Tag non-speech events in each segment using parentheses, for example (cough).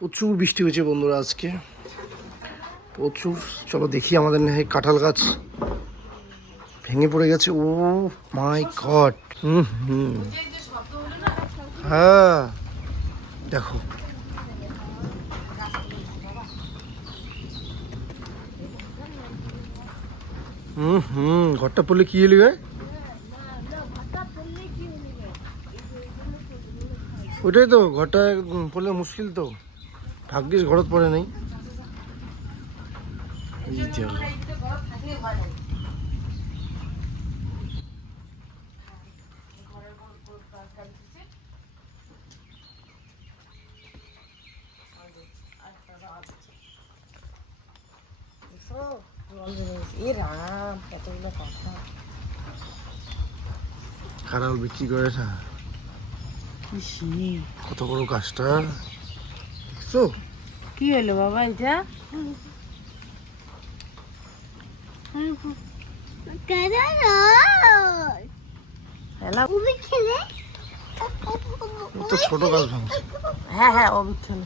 প্রচুর বৃষ্টি হয়েছে বন্ধুরা আজকে। প্রচুর। চলো দেখি আমাদের নেই কাঁঠাল গাছ ভেঙে পড়ে গেছে। Oh my god. হুম হুম। হ্যাঁ দেখো। হুম হুম, ঘরটা পড়লে কি এলি গে ওইটাই তো, ঘরটা পড়লে মুশকিল তো। ভাগ্যিস ঘরত পড়ে নেই। কাঁড়াল বিক্রি করে না কত বড় গাছটা দেখছ কি হলো বাবা এটা? তো ছোট গাছ ভাঙছে। হ্যাঁ হ্যাঁ অবিচ্ছন্ন।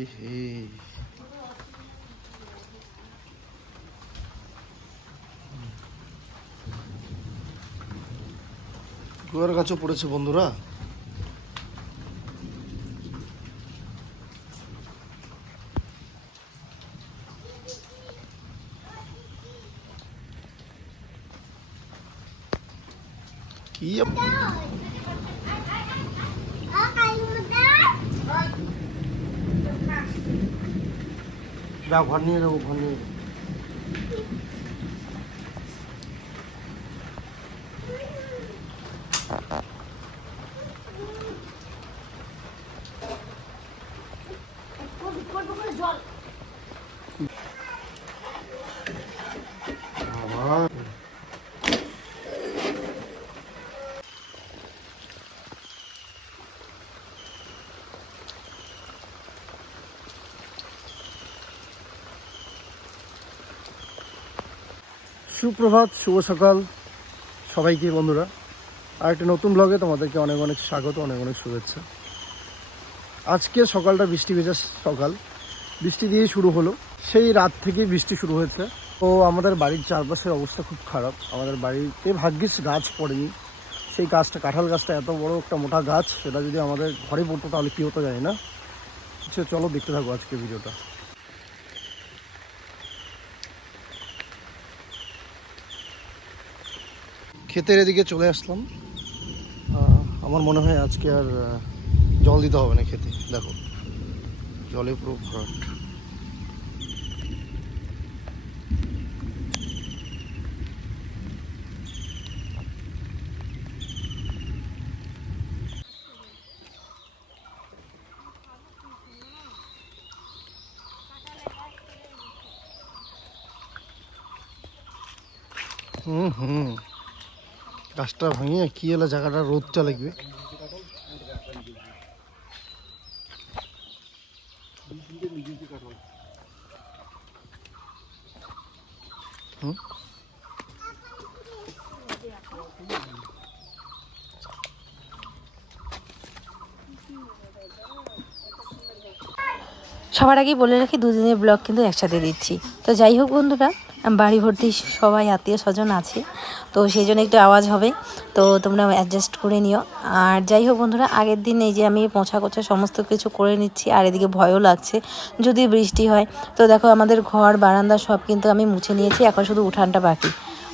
ইহে গোয়ার গাছও পড়েছে বন্ধুরা কি আপ- যাও ঘর নিয়ে যাব ঘর নিয়ে যাব। সুপ্রভাত, শুভ সকাল সবাইকে, বন্ধুরা। আর একটা নতুন ব্লগে তোমাদেরকে অনেক অনেক স্বাগত, অনেক অনেক শুভেচ্ছা। আজকে সকালটা বৃষ্টি ভেজা সকাল। বৃষ্টি দিয়ে শুরু হলো। সেই রাত থেকেই বৃষ্টি শুরু হয়েছে। তো আমাদের বাড়ির চারপাশের অবস্থা খুব খারাপ। আমাদের বাড়িতে ভাগ্যিস গাছ পড়েনি। সেই গাছটা, কাঁঠাল গাছটা এত বড় একটা মোটা গাছ, সেটা যদি আমাদের ঘরে পড়তো তাহলে কী হতো জানি না। চলো দেখতে থাকো আজকে ভিডিওটা ক্ষেতের এদিকে চলে আসলাম। আমার মনে হয় আজকে আর জল দিতে হবে না খেতে। দেখো, জলে পুরো ভরাট। হুম হুম। গাছটা ভাঙিয়ে কি এলা জায়গাটা রোদটা লাগবে। হুম? সবার আগেই বলে রাখি, দুদিনের ব্লগ কিন্তু একসাথে দিচ্ছি। তো যাই হোক বন্ধুরা বাড়ি ভর্তি সবাই আত্মীয় স্বজন আছে। তো সেই জন্য একটু আওয়াজ হবে। তো তোমরা অ্যাডজাস্ট করে নিও। আর যাই হোক বন্ধুরা আগের দিন এই যে আমি পোছা কোছা সমস্ত কিছু করে নিচ্ছি আর এদিকে ভয়ও লাগছে। যদি বৃষ্টি হয় তো দেখো আমাদের ঘর বারান্দা সব কিন্তু আমি মুছে নিয়েছি এখন শুধু উঠানটা বাকি।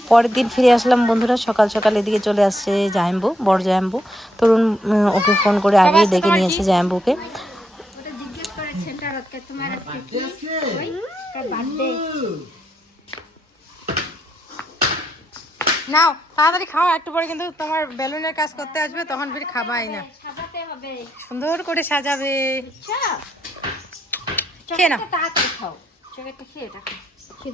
পরের দিন ফিরে আসলাম বন্ধুরা সকাল সকাল এদিকে চলে আসছে জায়াম্বু বড় জায়াম্বু। তরুণ ওকে ফোন করে আগেই ডেকে নিয়েছে জায়াম্বুকে। নাও তাড়াতাড়ি খাও একটু পরে কিন্তু তোমার বেলুনের কাজ করতে আসবে তখন ফিরে খাবাই না। সুন্দর করে সাজাবে। খেয়ে নাও। তাড়াতাড়ি খাও। খেয়ে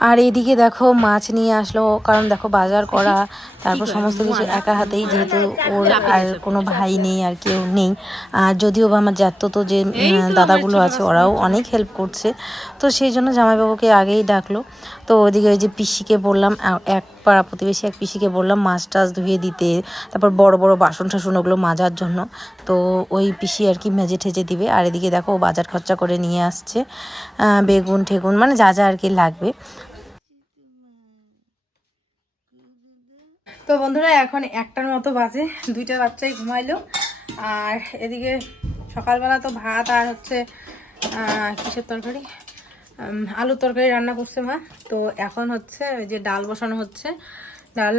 আর এদিকে দেখো মাছ নিয়ে আসলো কারণ দেখো বাজার করা তারপর সমস্ত কিছু একা হাতেই যেহেতু ওর আর কোনো ভাই নেই আর কেউ নেই। আর যদিও বা আমার জ্যাঠতো তো যে দাদাগুলো আছে ওরাও অনেক হেল্প করছে। তো সেই জন্য জামাইবাবুকে আগেই ডাকলো। তো ওদিকে ওই যে পিসিকে বললাম এক পাড়া প্রতিবেশী এক পিসিকে বললাম মাছ টাছ ধুয়ে দিতে তারপর বড় বড় বাসন টাসন ওগুলো মাজার জন্য। তো ওই পিসি আর কি মেজে ঠেজে দিবে। আর এদিকে দেখো ও বাজার খরচা করে নিয়ে আসছে বেগুন ঠেগুন মানে যা যা আর কি লাগবে। তো বন্ধুরা, এখন একটার মতো বাজে। দুইটা বাচ্চাই ঘুমাইলো। আর এদিকে সকালবেলা তো ভাত আর হচ্ছে কিসের তরকারি? আলুর তরকারি রান্না করছে মা। তো এখন হচ্ছে ওই যে ডাল বসানো হচ্ছে, ডাল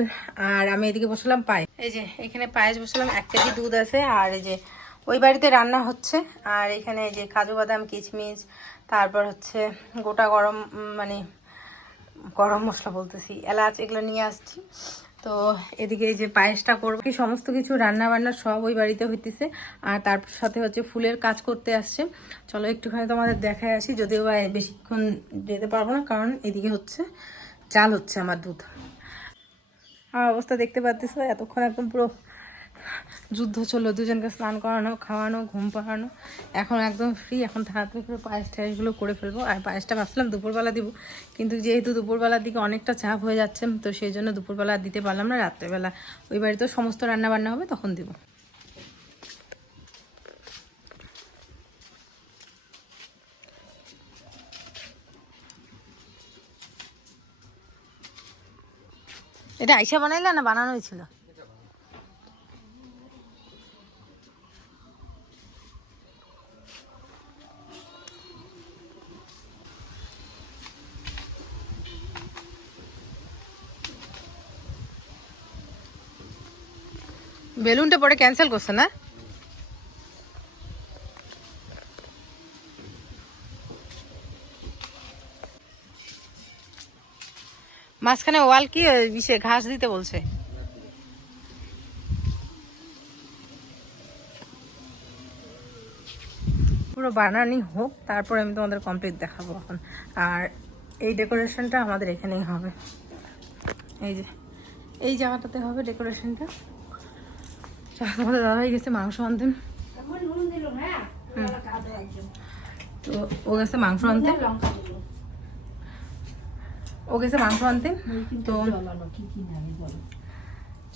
আর আমি এদিকে বসালাম পায়েস। এই যে, এখানে পায়েস বসালাম, এক কেজি দুধ আছে। আর এই যে, ওই বাড়িতে রান্না হচ্ছে। আর এখানে এই যে কাজু বাদাম কিচমিচ তারপর হচ্ছে গোটা গরম মানে গরম মশলা বলতেছি, এলাচ এগুলো নিয়ে আসছি। তো এদিকে এই যে পায়েসটা করব। কি সমস্ত কিছু রান্না বান্না সব ওই বাড়িতে হইতেছে। আর তার সাথে হচ্ছে ফুলের কাজ করতে আসছে। চলো একটুখানি তোমাদের দেখায় আসি, যদিও বা বেশিক্ষণ যেতে পারব না, কারণ এদিকে হচ্ছে চাল হচ্ছে আমার দুধ। আর অবস্থা দেখতে পাচ্ছিস এতক্ষণ একদম পুরো যুদ্ধ চলল, দুজনকে স্নান করানো, খাওয়ানো, ঘুম পাড়ানো। এখন একদম ফ্রি এখন তাড়াতাড়ি করে পায়েস টায়েসগুলো করে ফেলব। আর পায়েসটা ভাবছিলাম দুপুরবেলা দিব, কিন্তু যেহেতু দুপুরবেলার দিকে অনেকটা চাপ হয়ে যাচ্ছে, তো সেই জন্য দুপুরবেলা দিতে পারলাম না, রাত্রেবেলা। ওই বাড়িতেও সমস্ত রান্না বান্না হবে, তখন দিব। এটা আইসা বানাইলা না বানানো হয়েছিল বেলুনটা পরে ক্যান্সেল করছে না? মাঝখানে ওয়াল কি বিষে ঘাস দিতে বলছে। পুরো বানানি হোক, তারপর আমি তোমাদের কমপ্লিট দেখাবো এখন। আর এই ডেকোরেশনটা আমাদের এখানেই হবে। এই যে, এই জায়গাটাতে হবে ডেকোরেশনটা চলো, তোমাদের দাদাভাই গেছে মাংস আনতে। হুম। তো ও গেছে মাংস আনতে। ও গেছে মাংস আনতে। তো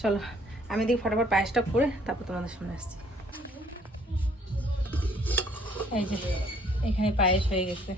চলো আমি দেখি ফটাফট পায়েসটা করে তারপর তোমাদের সামনে আসছি। এই যে এখানে পায়েস হয়ে গেছে।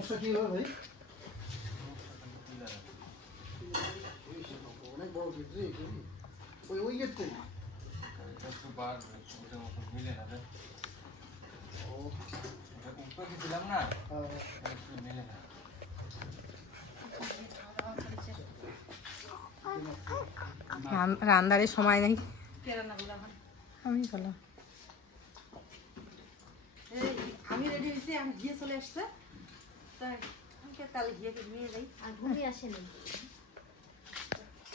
সমস্যা কি হবে ভাই? অনেক বড় গেট রে এখানে। ওই ওই গেট থেকে রান- রান্নারের সময় নেই। আমি বললাম আমি রেডি হয়েছি আমি গিয়ে চলে আসছে। তাহলে গিয়ে নিয়ে যাই? আর ঘুরে আসেনি।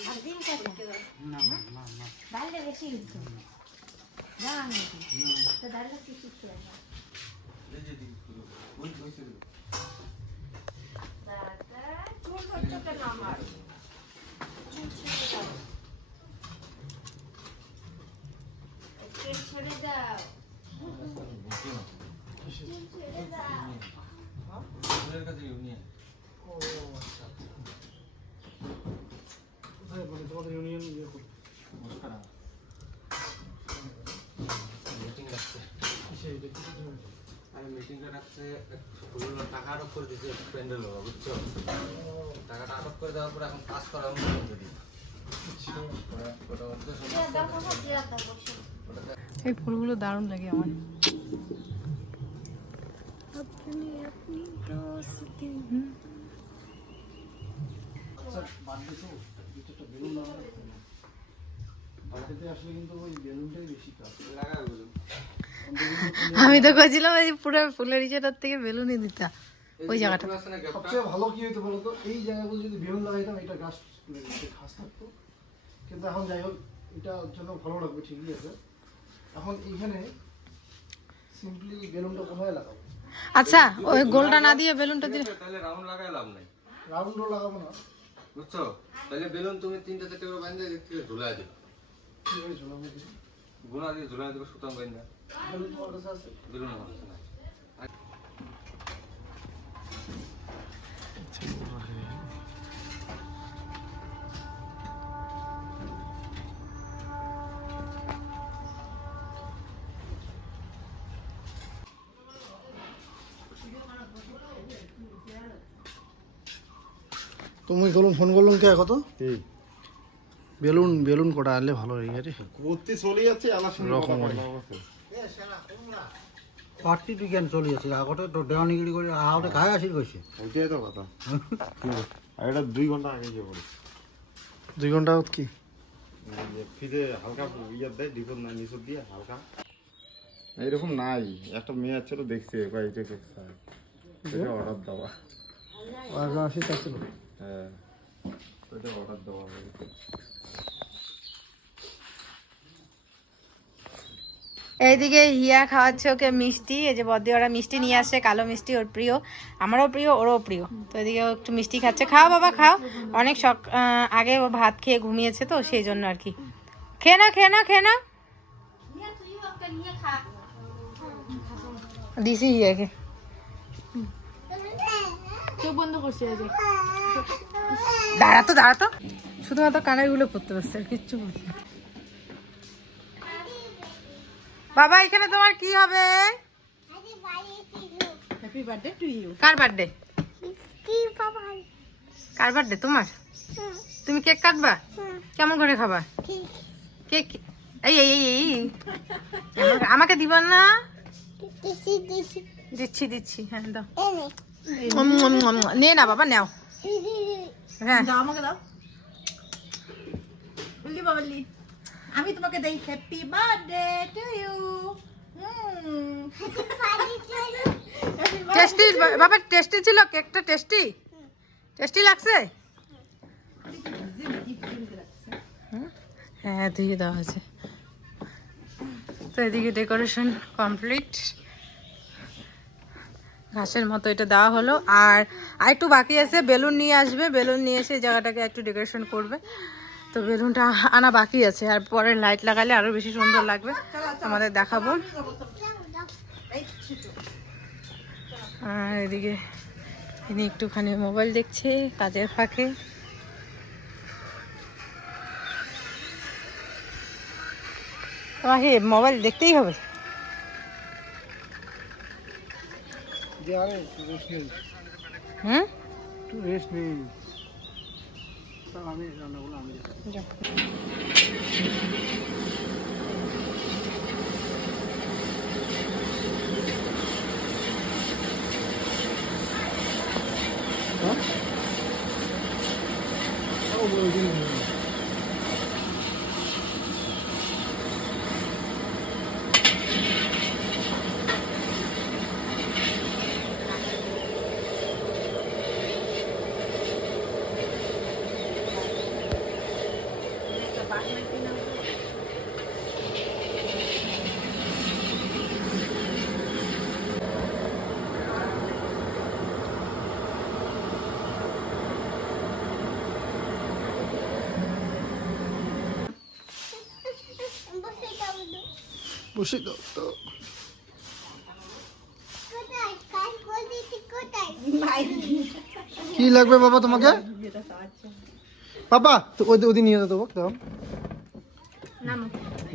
আর দিন কত ডালটা বেশি কিন্তু। জানা নেই তো ডালটা কি শিখতে আসা? ছেড়ে দাও। ইউনিয়ন ও আচ্ছা কোথায় ইউনিয়ন ইয়ে করি। নমস্কার মিটিং রাখছে সেই দেখি আরে মিটিংটা রাখছে টাকা আরোপ করে দিচ্ছে প্যান্ডেল বুঝছ? টাকাটা আরোপ করে দেওয়ার পরে এখন কাজ করা হবে এই ফুলগুলো দারুণ লাগে আমার। আমি তো কইছিলাম এই পুরো ফুলের ইচ্ছাটার থেকে বেলুনই দিতা। ওই জায়গাটা। সবচেয়ে ভালো কি হইতো বলতো? এই জায়গাগুলো যদি বেলুন লাগাইতাম এটা গাছ ঘাস থাকতো। কিন্তু এখন যাই হোক এটা জন্য ভালো লাগবে ঠিকই আছে। এখন এইখানে সিম্পলি বেলুনটা কোথায় লাগাবো? আচ্ছা ওই গোলটা না দিয়ে বেলুনটা দিলে তাহলে রাউন্ড লাগাই লাভ নাই। রাউন্ডও লাগাবো না। বুঝছ? তাহলে বেলুন তুমি তিনটা চারটে করে বাঁধে দিক থেকে ঝুলাই দিও। ঝোলাবো দিয়ে ঝুলাই দেবে সুতাম বাঁধে বেলুন কাছে আছে? বেলুন আমার কাছে নাই। তুমি করুন ফোন করলুম কে কত? বেলুন বেলুন কটা আনলে ভালো হয়ে গেছে করতে চলে যাচ্ছে রকম। পার্টি বিজ্ঞান চলি আছে আগতে তো দেওয়ানিগিরি করে আহতে খাই আসিল কৈছে ওইটাই তো কথা। আর এটা দুই ঘণ্টা আগে পড়ে দুই ঘণ্টা কি? ফিরে হালকা ইয়ে দেয় ডিপোর না নিচুর দিয়ে হালকা। এইরকম নাই একটা মেয়ে আছে তো দেখছে বা এটা দেখছে। অর্ডার দেওয়া। আসি চাচ্ছিল হ্যাঁ। অর্ডার দেওয়া এইদিকে হিয়া খাওয়াচ্ছে ওকে মিষ্টি এই যে বদ্দি ওরা মিষ্টি নিয়ে আসছে কালো মিষ্টি ওর প্রিয়। আমারও প্রিয় ওরও প্রিয়। তো এদিকে ও একটু মিষ্টি খাচ্ছে। খাও বাবা খাও। অনেক শখ আগে ও ভাত খেয়ে ঘুমিয়েছে তো সেই জন্য আর কি। খেয়ে না খেয়ে না খেয়ে না দিছি হিয়াকে। দাঁড়া তো দাঁড়া তো শুধুমাত্র কানাইগুলো পড়তে পারছে আর কিচ্ছু বাবা এখানে তোমার কি হবে? হ্যাপি বার্থডে টু ইউ কার বার্থডে কার বার্থডে তোমার? তুমি কেক কাটবা? কেমন করে খাবা? কেক। এই এই এই এই আমাকে- আমাকে দিবা না? দিচ্ছি দিচ্ছি। হ্যাঁ দাও। নে না বাবা নাও। হ্যাঁ। দাও আমাকে দাও। বললি বাবলি আমি তোমাকে দেই happy birthday to you tasty বাবা টেস্টি ছিল কেকটা টেস্টি টেস্টি লাগছে? হ্যাঁ দিয়ে দেওয়া আছে। তো এদিকে ডেকোরেশন কমপ্লিট ঘাসের মতো এটা দেওয়া হলো। আর আরেকটু বাকি আছে, বেলুন নিয়ে আসবে। বেলুন নিয়ে এসে জায়গাটাকে একটু ডেকোরেশন করবে। তো বেলুনটা আনা বাকি আছে। আর পরে লাইট লাগালে আরও বেশি সুন্দর লাগবে। আমাদের দেখাবো। আর এদিকে ইনি একটুখানি মোবাইল দেখছে, কাজের ফাঁকে। মোবাইল দেখতেই হবে। যে বসে দাও তো কি লাগবে বাবা তোমাকে? বাবা তো ওই ওদিকে নিয়ে যাও তো দাও।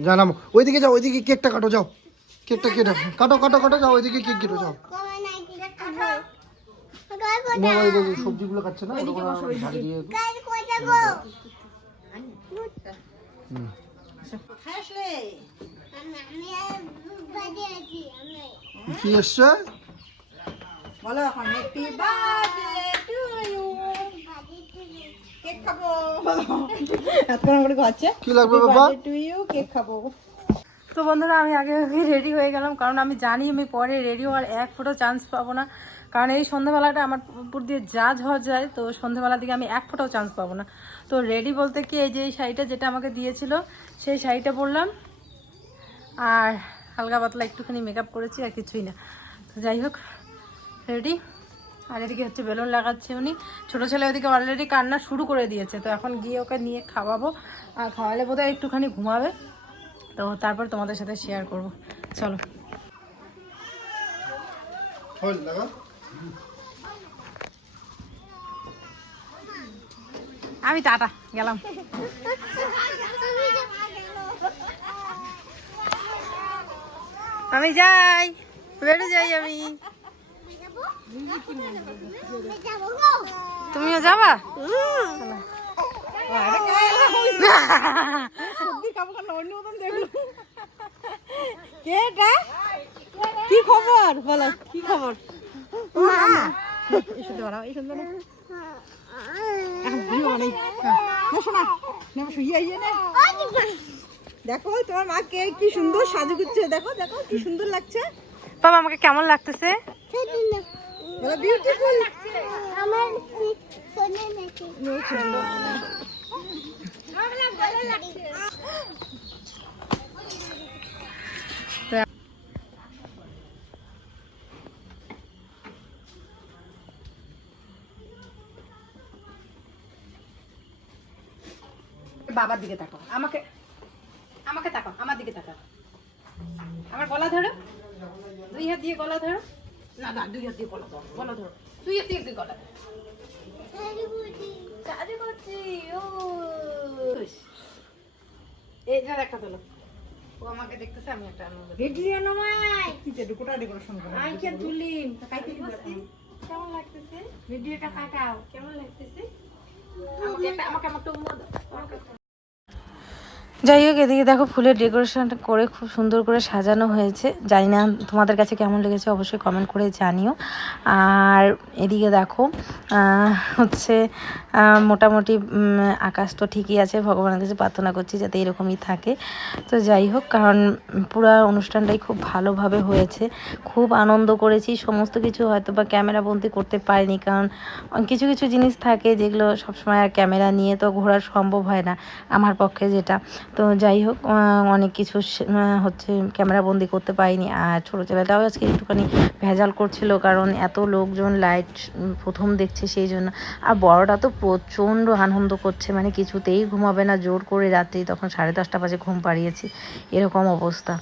জানামো ওইদিকে যাও ওইদিকে কেকটা কাটো যাও। কেকটা কেটে কাটো কাটো কাটো যাও ওইদিকে কেক কেটো যাও। সবজিগুলো খাচ্ছে না? দিয়ে কি এসছে? বলো এখন happy birthday to you cake খাব। বলো এত করে খাচ্ছে কি লাগবে বাবা? টু ইউ কেক খাব। তো বন্ধুরা আমি আগে আগে রেডি হয়ে গেলাম কারণ আমি জানি আমি পরে রেডি হওয়ার এক ফোটো চান্স পাবো না। কারণ এই সন্ধ্যাবেলাটা আমার উপর দিয়ে যা ঝড় যায় তো সন্ধ্যাবেলার দিকে আমি এক ফোটাও চান্স পাবো না। তো রেডি বলতে কি এই যে এই শাড়িটা যেটা আমাকে দিয়েছিল সেই শাড়িটা পরলাম। আর হালকা পাতলা একটুখানি মেকআপ করেছি আর কিছুই না। তো যাই হোক রেডি আর এদিকে হচ্ছে বেলুন লাগাচ্ছে উনি। ছোটো ছেলে ওদিকে অলরেডি কান্না শুরু করে দিয়েছে তো এখন গিয়ে ওকে নিয়ে খাওয়াবো। আর খাওয়ালে বোধহয় একটুখানি ঘুমাবে। তো তারপর তোমাদের সাথে শেয়ার করব। চলো। আমি টাটা গেলাম। (laughs) আমি যাই বেড়ে যাই আমি। তুমিও যাবা? কে খবর? বলো কি খবর? এখন না শোনা। না শুয়ে আইয়ে না। দেখো তোমার মা কে কি সুন্দর সাজু গুচ্ছে দেখো দেখো কি সুন্দর লাগছে। বাবা আমাকে কেমন লাগতেছে? বিউটিফুল বাবার দিকে তাকাও। আমাকে আমাকে তাকাও আমার দিকে তাকাও। আমার গলা ধরো। দুই হাত দিয়ে গলা ধরো। না না দুই হাত দিয়ে গলা ধরো গলা ধরো। দুই হাত দিয়ে গলা ধরো। কাজে করছি ও এই যে একটা তোলো। ও আমাকে দেখতেছে আমি একটা আনন্দ কোটা ডেকোরেশন করো? কেমন লাগতেছে? ভিডিওটা কাটাও। কেমন লাগতেছে? আমাকে একটা আমাকে আমাকে উম্মা দাও। আমাকে একটা- যাই হোক, এদিকে দেখো ফুলের ডেকোরেশনটা করে খুব সুন্দর করে সাজানো হয়েছে। জানি না তোমাদের কাছে কেমন লেগেছে, অবশ্যই কমেন্ট করে জানিও। আর এদিকে দেখো হচ্ছে মোটামুটি আকাশ তো ঠিকই আছে, ভগবানের কাছে প্রার্থনা করছি যাতে এরকমই থাকে। তো যাই হোক, কারণ পুরো অনুষ্ঠানটাই খুব ভালোভাবে হয়েছে। খুব আনন্দ করেছি, সমস্ত কিছু হয়তো বা ক্যামেরা বন্দি করতে পারিনি, কারণ কিছু কিছু জিনিস থাকে যেগুলো সবসময় আর ক্যামেরা নিয়ে তো ঘোরা সম্ভব হয় না, আমার পক্ষে যেটা। তো যাই হোক অনেক কিছু হচ্ছে ক্যামেরা বন্দি করতে পারিনি। আর ছোটো ছেলেটাও আজকে একটুখানি ভেজাল করছিল কারণ এত লোকজন লাইট প্রথম দেখছে সেই জন্য। আর বড়টা তো প্রচণ্ড আনন্দ করছে মানে কিছুতেই ঘুমাবে না, জোর করে রাত্রি তখন সাড়ে দশটা বাজে ঘুম পাড়িয়েছি। এরকম অবস্থা।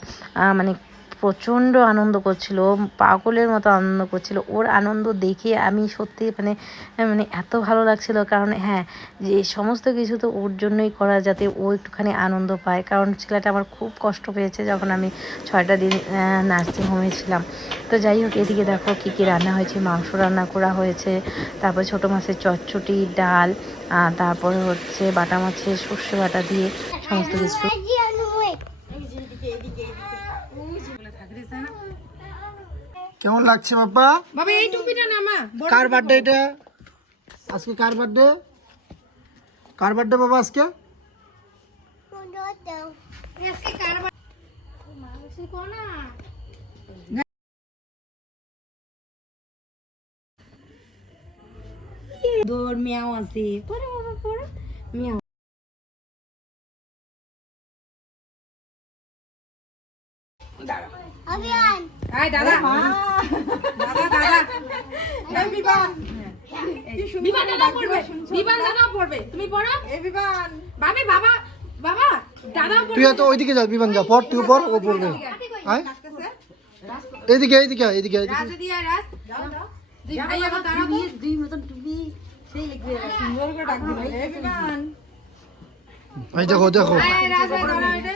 মানে প্রচণ্ড আনন্দ করছিল, পাগলের মতো আনন্দ করছিল। ওর আনন্দ দেখে আমি সত্যি মানে মানে এত ভালো লাগছিল। কারণ হ্যাঁ যে সমস্ত কিছু তো ওর জন্যই করা যাতে ও একটুখানি আনন্দ পায়। কারণ ছেলেটা আমার খুব কষ্ট পেয়েছে যখন আমি ছয়টা দিন নার্সিংহোমে ছিলাম। তো যাই হোক, এদিকে দেখো কী কী রান্না হয়েছে, মাংস রান্না করা হয়েছে। তারপর ছোটো মাছের চচ্চটি ডাল তারপরে হচ্ছে বাটা মাছের সর্ষে বাটা দিয়ে সমস্ত কিছু কেমন লাগছে বাবা? বাবা এই টুপিটা নামা কার বার্থডে এটা? আজকে কার বার্থডে কার বার্থডে বাবা আজকে? দৌড় মিয়াও আছে। পরে বাবা পরে মিয়াও। আয় দাদা। দাদা দাদা। বিবান বিমান। দাদা পড়বে বিমান দাদা পড়বে। তুমি পড়ো। এই বিবান বাবে বাবা বাবা দাদা তুই তো ওইদিকে যা বিমান যা পর তুই পর ও পড়বে। আয়। এইদিকে এইদিকে এইদিকে এইদিকে। রাজে দিয়ে রাজ। দুই ভাই আবার দাঁড়াবো। সুন্দর করে ডাক এই বিবান এই দেখো দেখো। রাজ দাঁড়াও এটা।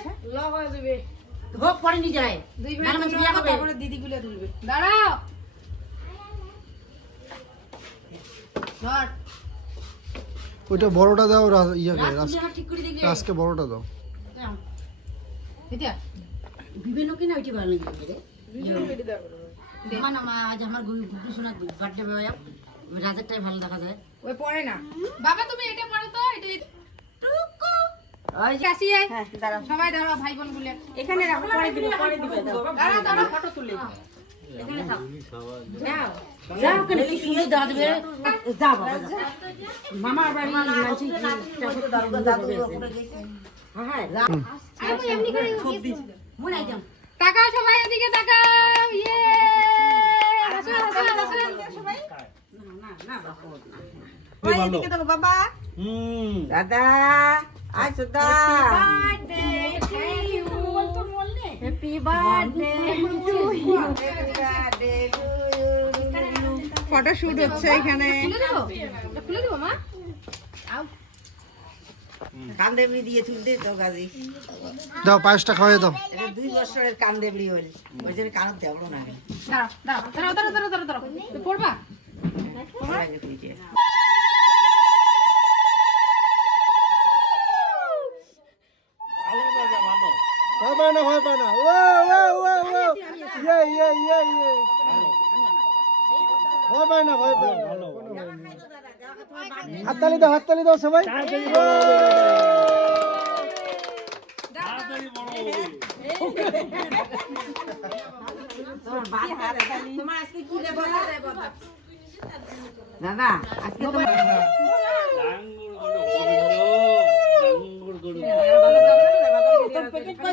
হোক পরে দুই ভাই বিয়ে হবে? তারপরে দিদিগুলো তুলবে। দাঁড়াও। ধর। ওইটা বড়টা দাও ইয়াকে রাজকে বড়টা দাও। এটা বিভিন্ন কিনা ওইটি ভালো লাগে আজ আমার গুরু গুরু শোনা বার্থডে রাজারটাই ভালো দেখা যায়। ওই পড়ে না। বাবা তুমি এটা পড়ো তো এটা টুকু ওই যে কাশি আয় সবাই দাঁড়াও ভাই বোনগুলো। এখানে রাখো পরে দিবে পরে দিবে দাঁড়াও। দাঁড়াও ফটো তুলে এখানে থাক। যাও। যাও ওখানে কি সুন্দর দাঁত বেরো যা বাবা যা। বাড়ি মানছি হ্যাঁ মনে আইতাম তাকাও সবাই এদিকে তাকাও। ইয়ে। হাসো হাসো হাসো ওই এদিকে দেখো বাবা দাদা আয় সুদা ফটো শুট হচ্ছে এখানে। খুলে দেবো? এটা খুলে দেবো মা? কান্দেবড়ি দিয়ে তুলতে তো গাজি। দাও পায়েসটা খাওয়াই দাও। এটা দুই বছরের কান্দেবড়ি হল। ওই জন্য কানত দেবো না। দাঁড়াও দাঁড়াও দাঁড়াও দাঁড়াও দাঁড়াও দাঁড়াও। দাঁড়াও পড়বা লাগে তুই যে। না ভয় পায় না ও ও ও ও ইয়ে ইয়ে ইয়ে ইয়ে। ভয় না ভয় পায় হাততালি দাও হাততালি দাও সবাই। দাদা, আজকে